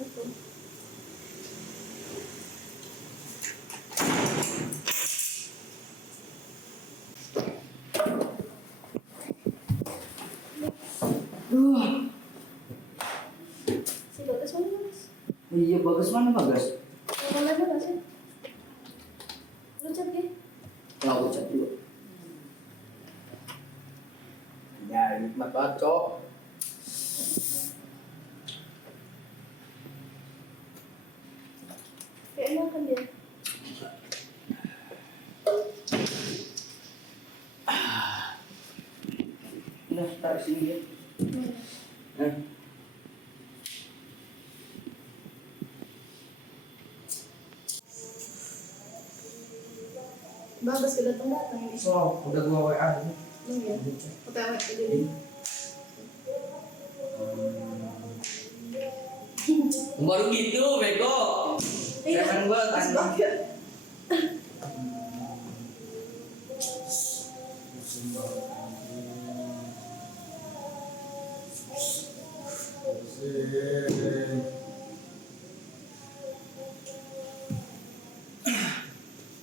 Betul. Si Bagas mana Mas? Iya, Bagas mana Bagas? Yang mana Bagas ya? Lu chat ya? Ya, aku chat dulu. Ya, nikmat banget, Cok. Kayak enakan dia. Udah, taruh sini ya. Eh. Bagas ke datang ini. So, udah gua WA dulu. Iya. OTW aja dulu. Baru gitu, bego. Iya. Jangan gua tanya.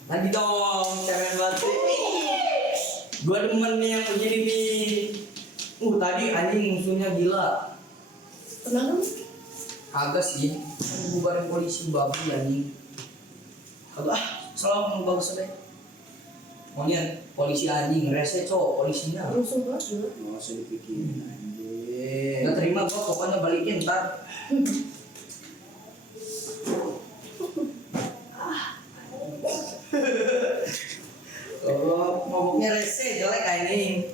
Lagi dong, jangan batu. Gua demen nih yang begini nih. Tadi anjing musuhnya gila. Pernah kan? Kagak sih, kan bubarin polisi babi anjing. Kagak, selalu mau bagus deh. Maunya polisi anjing, rese cowok polisinya. Rusuh banget. Nggak usah dipikirin anjing. Nggak terima gua, pokoknya balikin ntar. Oh, ngomongnya rese jelek anjing.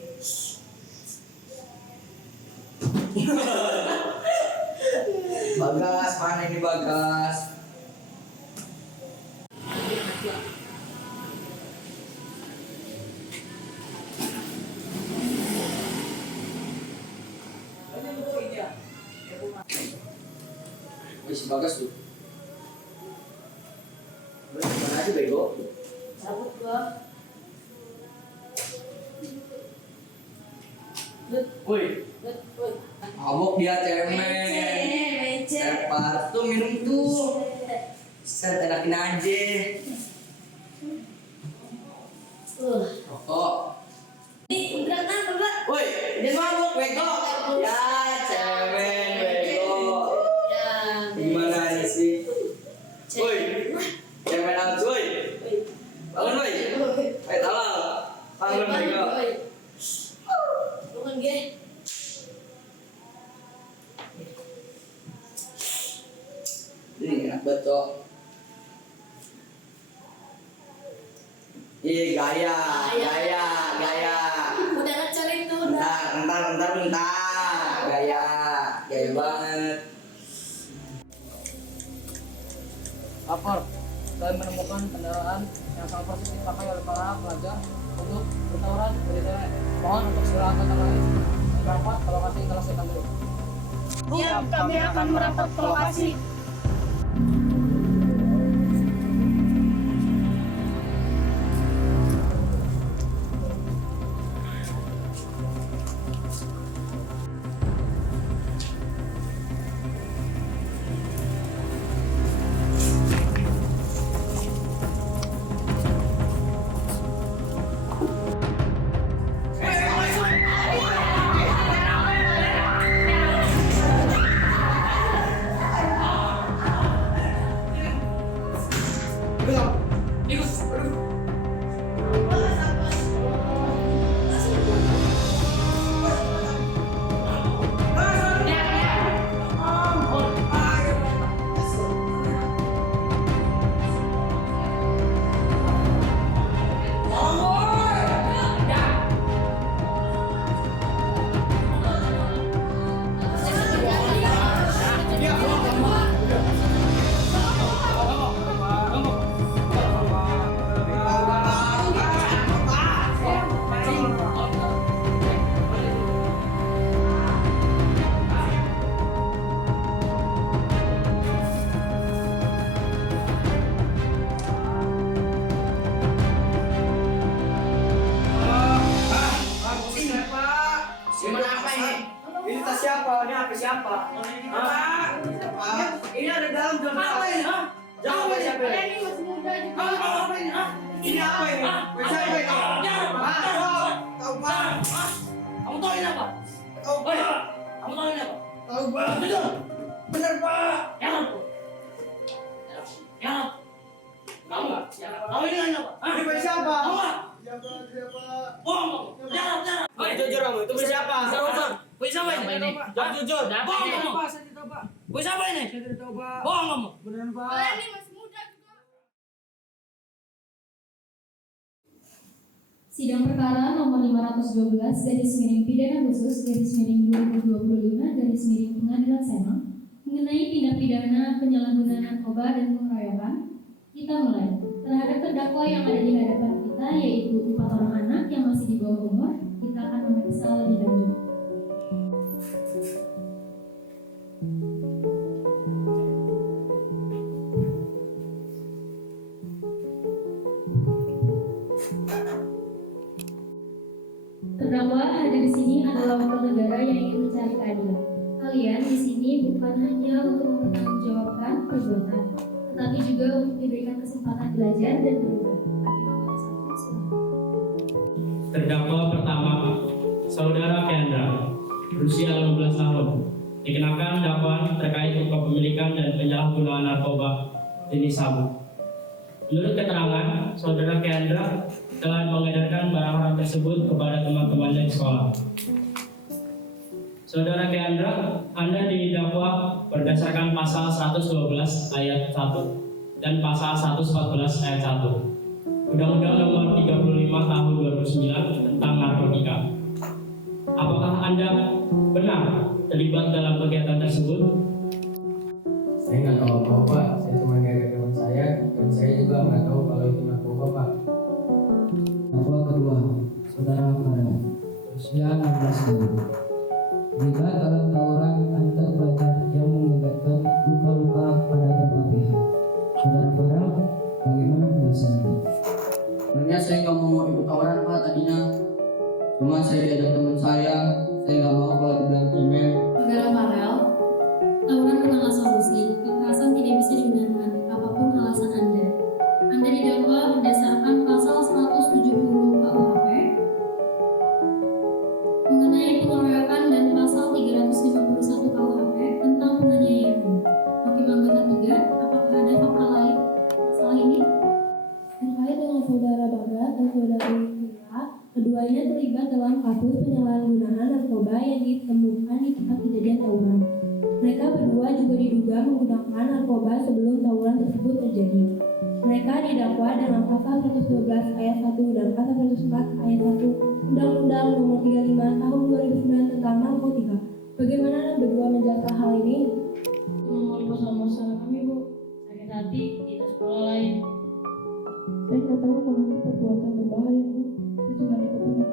Bagas, mana ini Bagas? Wih, si Bagas tuh. Lu gimana aja bego? Cabut gua. Woi, Woi. mabok dia cemen. Mece. Lepas tuh minum tuh. Set enakin aja. Rokok. Ini berat kan, Mbak? Woi, dia mabok bego. Ya, cemen bego. Ya. Gimana aja sih? Woi, cemen aja woi. Bangun woi. Woi, tolong. Bangun bego. Bangun ge. Ini enak banget, Cok. Ih, gaya. Udah ngecor itu udah. Bentar. Gaya banget. Lapor, saya menemukan kendaraan yang sangat persis dipakai oleh para pelajar untuk bertawuran dari cewek. Mohon untuk segera angkat tangan merapat ke lokasi yang telah saya tandai. Siap, kami akan merapat ke lokasi. dari dalam jam apa ini? Jawab siapa? Kalian ini masih muda juga. Apa ini? Ini apa ini? Siapa ini? Tahu Pak? Kamu tahu ini apa? Tahu Pak? Kamu tahu ini apa? Tahu Pak? Benar Pak. Jangan. Jangan. Tahu nggak? Tahu ini apa? Ini punya siapa? Tahu nggak? Siapa? Bohong kamu. Jangan. Jujur kamu, itu punya siapa? Punya siapa ini? Jawab jujur. Bohong kamu. Saya tidak tahu Pak. Punya siapa ini? Saya tidak tahu Pak. Bohong kamu. Beneran Pak. Kalian ini masih muda juga. Sidang perkara nomor 512 garis miring pidana khusus garis miring 2025 garis miring Pengadilan Senang mengenai tindak pidana penyalahgunaan narkoba dan pengeroyokan. Kita mulai terhadap terdakwa yang ada di hadapan kita, yaitu 4 orang anak yang masih di bawah umur. Kita akan memeriksa lebih lanjut. Terdakwa hadir di sini adalah wakil negara yang ingin mencari keadilan. Kalian di sini bukan hanya untuk mempertanggungjawabkan perbuatan, tetapi juga untuk diberikan kesempatan belajar dan berubah. Hakim anggota 1, silakan. Terdakwa pertama, Saudara Kendra, berusia 15 tahun, dikenakan dakwaan terkait kepemilikan dan penyalahgunaan narkoba jenis sabu. Menurut keterangan, Saudara Kendra telah mengedarkan barang-barang tersebut kepada teman-temannya di sekolah. Saudara Kendra, Anda didakwa berdasarkan pasal 112 ayat 1 dan pasal 114 ayat 1 Undang-Undang Nomor 35 Tahun 2009 tentang narkotika. Apakah Anda benar terlibat dalam kegiatan tersebut? Saya nggak tahu apa-apa Pak, saya cuma ngajak teman saya dan saya juga nggak tahu kalau itu narkoba Pak. Terdakwa kedua, Saudara Farel, usia 16 tahun, terlibat dalam tawuran antar pelajar yang mengakibatkan luka-luka pada beberapa pihak. Saudara Farel, bagaimana penjelasannya? Sebenarnya saya nggak mau ikut tawuran Pak tadinya, cuma saya diajak teman saya nggak mau kalau dibilang email. Saudara Farel, tawuran bukanlah solusi. Kekerasan tidak bisa dibenarkan, apapun alasan Anda. Anda didakwa berdasarkan pasal 170 KUHP mengenai pengeroyokan dan pasal 351 KUHP tentang penganiayaan. Hakim anggota 3, apakah ada fakta lain masalah ini? Terkait dengan Saudara Baga dan Saudara Mira, keduanya terlibat dalam kasus penyalahgunaan narkoba yang ditemukan di tempat kejadian tawuran. Mereka berdua juga diduga menggunakan narkoba sebelum tawuran tersebut terjadi. Mereka didakwa dengan pasal 112 ayat 1 dan pasal 104 ayat 1 Undang-Undang Nomor 35 Tahun 2009 tentang narkotika. Bagaimana Anda berdua menjelaskan hal ini? Mengumpul bersama-sama kami Bu, sakit hati tidak sekolah lain. Saya tidak tahu kalau itu perbuatan berbahaya Bu. Saya cuma ikut teman.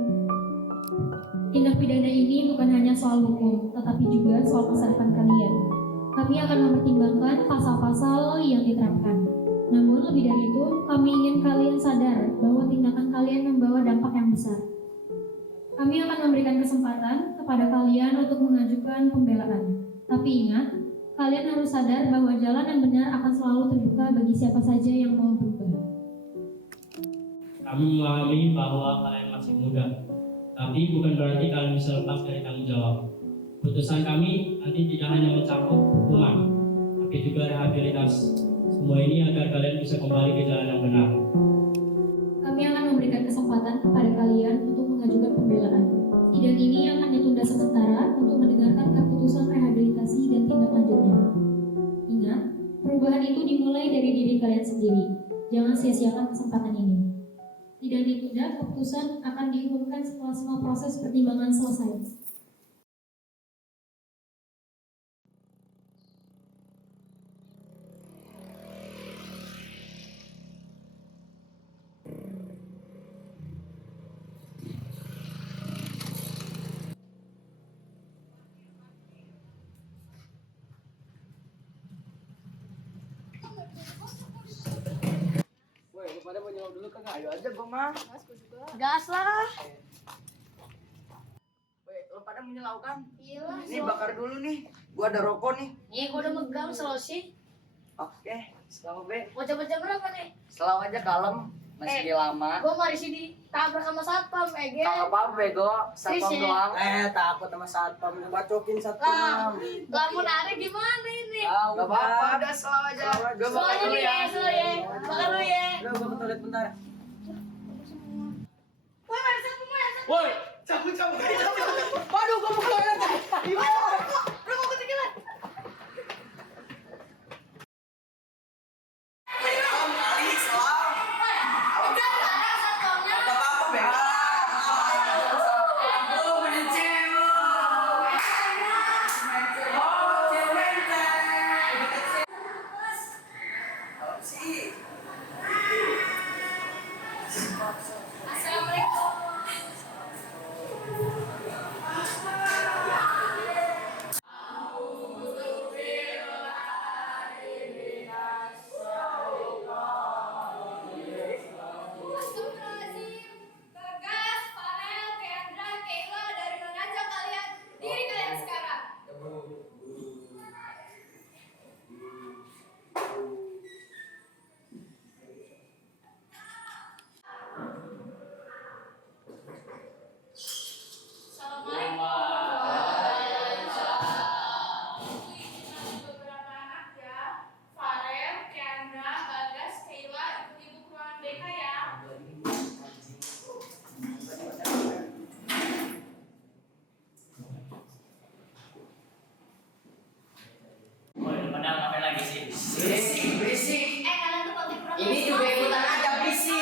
Tindak pidana ini bukan hanya soal hukum, tetapi juga soal masa depan kalian. Kami akan mempertimbangkan pasal-pasal yang diterapkan. Namun lebih dari itu, kami ingin kalian sadar bahwa tindakan kalian membawa dampak yang besar. Kami akan memberikan kesempatan kepada kalian untuk mengajukan pembelaan. Tapi ingat, kalian harus sadar bahwa jalan yang benar akan selalu terbuka bagi siapa saja yang mau berubah. Kami memahami bahwa kalian masih muda, tapi bukan berarti kalian bisa lepas dari tanggung jawab. Putusan kami nanti tidak hanya mencakup hukuman, tapi juga rehabilitasi. Semua ini agar kalian bisa kembali ke jalan yang benar. Kami akan memberikan kesempatan kepada kalian untuk mengajukan pembelaan. Sidang ini akan ditunda sementara untuk mendengarkan keputusan rehabilitasi dan tindak lanjutnya. Ingat, perubahan itu dimulai dari diri kalian sendiri. Jangan sia-siakan kesempatan ini. Sidang ditunda, keputusan akan diumumkan setelah semua proses pertimbangan selesai. Woi, lu pada mau nyolok dulu kagak? Ayo aja gua mah. Gas lah. Woi, lu pada mau nyolok kan? Iya lah. Ini bakar dulu nih. Gua ada rokok nih. Nih gua udah megang selesai. Oke, selamat Be. Mau coba jam berapa nih? Selamat aja kalem, masih lama. Gue mau di sini tabrak sama satpam, Ege. Kalau apa bego, satpam Sisi. doang. Takut sama satpam, bacokin satpam. Lah mau narik gimana ini? Gak apa-apa, udah selalu aja. Gue makan Soalnya dulu nih ya. ya, soalnya. Makan dulu ya. Udah, gue ke toilet bentar. Woi, ada satpam, ada satpam. Woi, cabut. Waduh, gue mau ke toilet. Rokok ketinggalan. Astagfirullahaladzim. Bagas, Farel, Kendra, Kayla, dari mana aja kalian? Diri kalian sekarang. Beberapa anak ya, Farel, Kendra, Bagas, Kayla, ikut ibu ke ruangan BK ya. Padahal ngapain lagi sih? Berisik. Kalian tuh pasti kurang Ini juga ikutan aja berisik.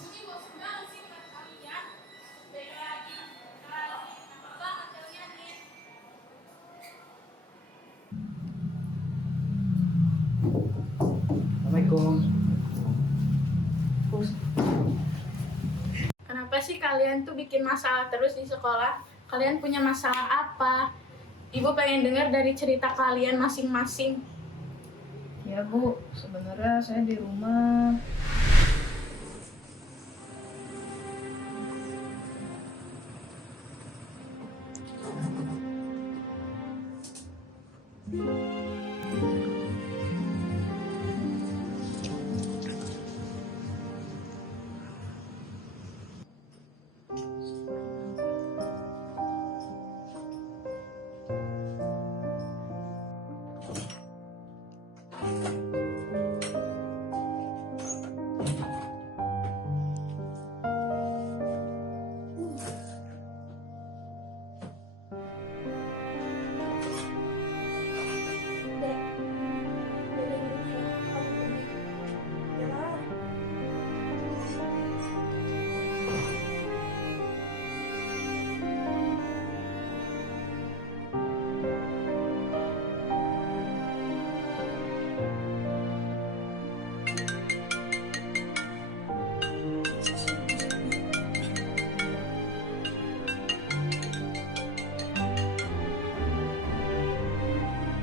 Ini bosan banget sih menurut kalian. Beda lagi, kalau enak banget kalian nih. Assalamualaikum. Kenapa sih kalian tuh bikin masalah terus di sekolah? Kalian punya masalah apa? Ibu pengen dengar dari cerita kalian masing-masing. Ya Bu, sebenarnya saya di rumah.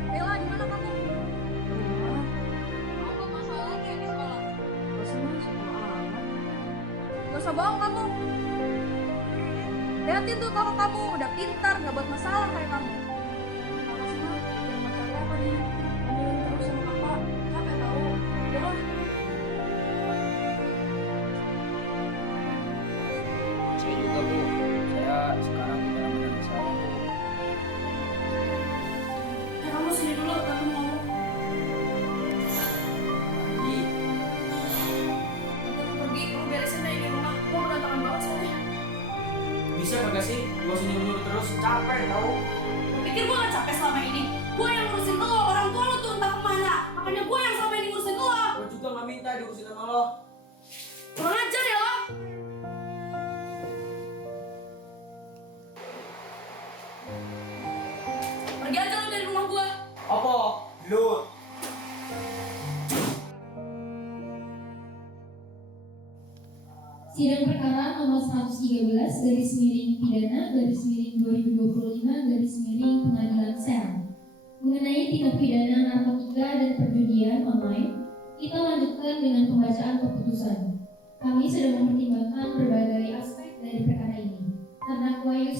Bella, di mana kamu? Kamu gak masalah lagi ya di sekolah? Gak usah bohong kamu. Lihatin tuh kakak kamu, udah pintar, gak buat masalah kayak kamu. Makasih mah, yang macam apa nih? Ngomongin terus sama kakak, capek tau. Bella. Saya juga Bu. Saya sekarang tidak ada masalah. Kamu sini dulu, kamu ngomong. Pergi, kamu beresin deh di rumah. Kamu berantakan banget soalnya. Bisa kagak sih? Gua sini nyuruh terus, capek tau. Lu pikir gue gak capek selama ini? Gue yang ngurusin lo, orang tua lo tuh entah kemana. Makanya gue yang selama ini ngurusin lo. Gua juga nggak minta diurusin sama lo. Kurang ajar ya lo. Pergi aja lo dari rumah gue. Apa? Lu? Sidang perkara nomor 113 garis miring pidana garis miring 2025 garis miring pengadilan sel mengenai tindak pidana narkotika dan perjudian online. Kita lanjutkan dengan pembacaan keputusan. Kami sudah mempertimbangkan berbagai aspek dari perkara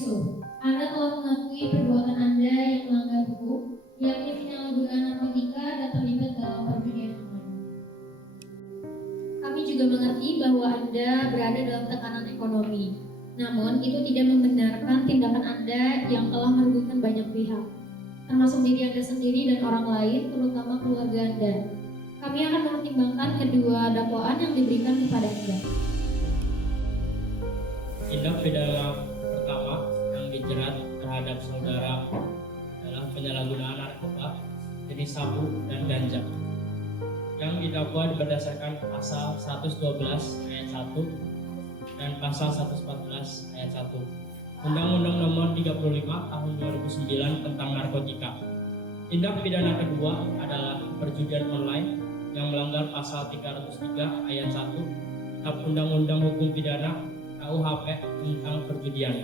Yusuf, Anda telah mengakui perbuatan Anda yang melanggar hukum, yakni penyalahgunaan narkotika dan terlibat dalam perjudian online. Kami juga mengerti bahwa Anda berada dalam tekanan ekonomi. Namun, itu tidak membenarkan tindakan Anda yang telah merugikan banyak pihak, termasuk diri Anda sendiri dan orang lain, terutama keluarga Anda. Kami akan mempertimbangkan kedua dakwaan yang diberikan kepada Anda. Tindak pidana pertama yang dijerat terhadap saudara adalah penyalahgunaan narkoba jenis sabu dan ganja yang didakwa berdasarkan pasal 112 ayat 1 dan pasal 114 ayat 1 Undang-Undang Nomor 35 Tahun 2009 tentang narkotika. Tindak pidana kedua adalah perjudian online yang melanggar pasal 303 ayat 1 Kitab Undang-Undang Hukum Pidana KUHP tentang perjudian.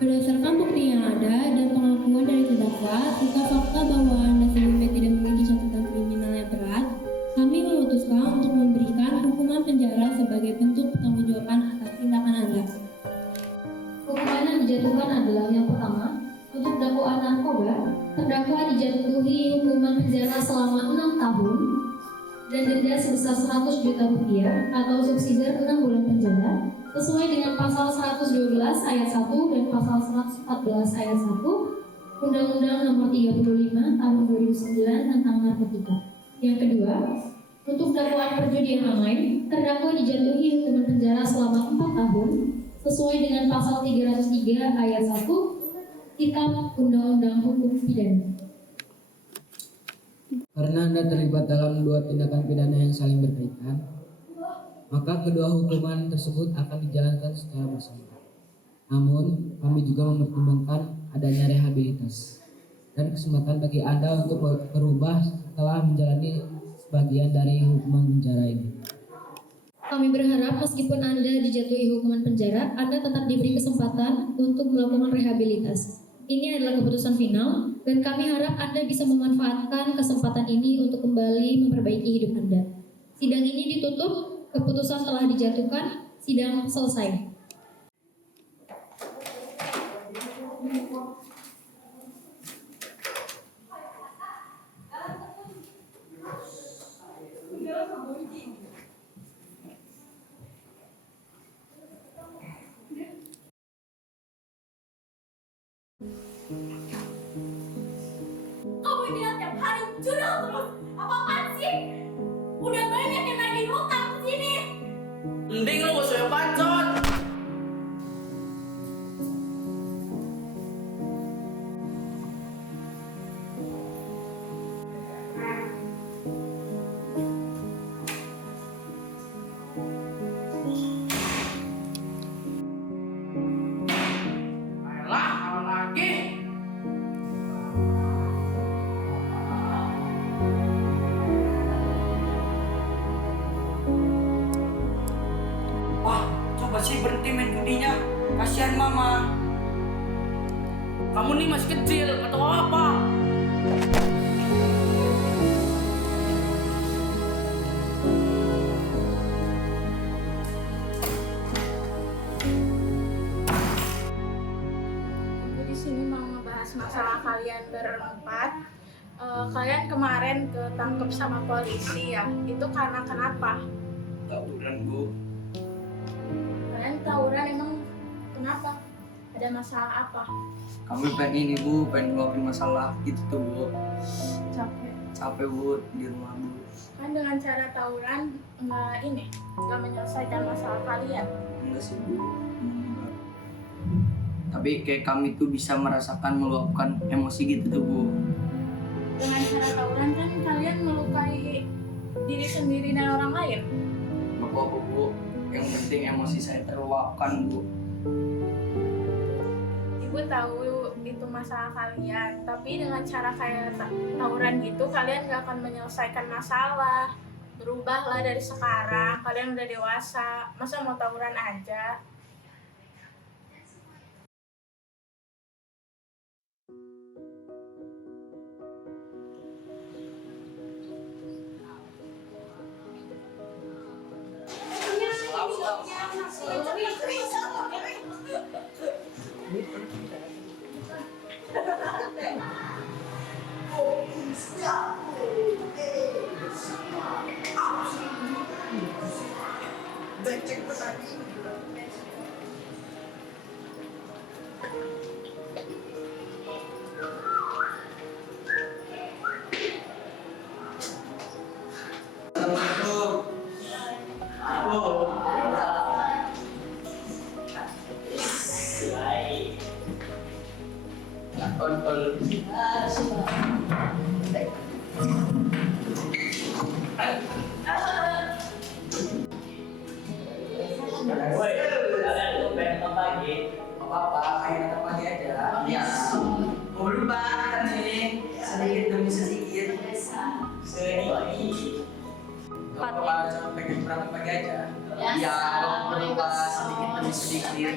Berdasarkan bukti yang ada dan pengakuan dari terdakwa, serta fakta bahwa Anda sebelumnya tidak memiliki catatan kriminal yang berat, kami memutuskan untuk memberikan hukuman penjara sebagai bentuk pertanggungjawaban atas tindakan Anda. Hukuman yang dijatuhkan adalah yang pertama, untuk dakwaan narkoba, terdakwa dijatuhi hukuman penjara selama 6 tahun dan denda sebesar 100 juta rupiah atau subsidi 6 bulan penjara sesuai dengan pasal 112 ayat 1 dan pasal 114 ayat 1 Undang-Undang Nomor 35 Tahun 2009 tentang narkotika. Yang kedua, untuk dakwaan perjudian online, terdakwa dijatuhi hukuman penjara selama 4 tahun sesuai dengan pasal 303 ayat 1 Kitab Undang-Undang Hukum Pidana. Karena Anda terlibat dalam dua tindakan pidana yang saling berkaitan, maka kedua hukuman tersebut akan dijalankan secara bersama. Namun, kami juga mempertimbangkan adanya rehabilitas dan kesempatan bagi Anda untuk berubah setelah menjalani sebagian dari hukuman penjara ini. Kami berharap meskipun Anda dijatuhi hukuman penjara, Anda tetap diberi kesempatan untuk melakukan rehabilitas. Ini adalah keputusan final, dan kami harap Anda bisa memanfaatkan kesempatan ini untuk kembali memperbaiki hidup Anda. Sidang ini ditutup, keputusan telah dijatuhkan, sidang selesai. Kamu ini tiap hari curang terus. Apa-apaan sih? Udah banyak yang nagih utang ke sini. Mending lu gak usah yang bacot. Ayolah, kalau lagi. Wah, coba sih berhenti main judinya. Kasihan mama. Kamu nih masih kecil, gak tahu apa. Di sini mau ngebahas masalah kalian berempat. Kalian kemarin ketangkep sama polisi ya? Itu karena kenapa? Tawuran, Bu. Kalian tawuran emang kenapa? Ada masalah apa? Kami pengen ini Bu, pengen ngeluapin masalah gitu tuh Bu. Capek. Capek Bu di rumah Bu. Kan dengan cara tawuran nggak menyelesaikan masalah kalian. Enggak sih Bu. Tapi kayak kami tuh bisa merasakan meluapkan emosi gitu tuh Bu. Dengan cara tawuran kan kalian melukai diri sendiri dan orang lain. Gak apa-apa Bu, yang penting emosi saya terluapkan Bu. Ibu tahu itu masalah kalian, tapi dengan cara kayak tawuran gitu kalian gak akan menyelesaikan masalah. Berubahlah dari sekarang, kalian udah dewasa, masa mau tawuran aja? Apa-apa, kayak datang pagi aja. Ya. Mau berubah kan ini sedikit demi sedikit. Sedikit. Gak apa-apa, cuma pengen berangkat pagi aja. Ya, kalau berubah sedikit demi sedikit.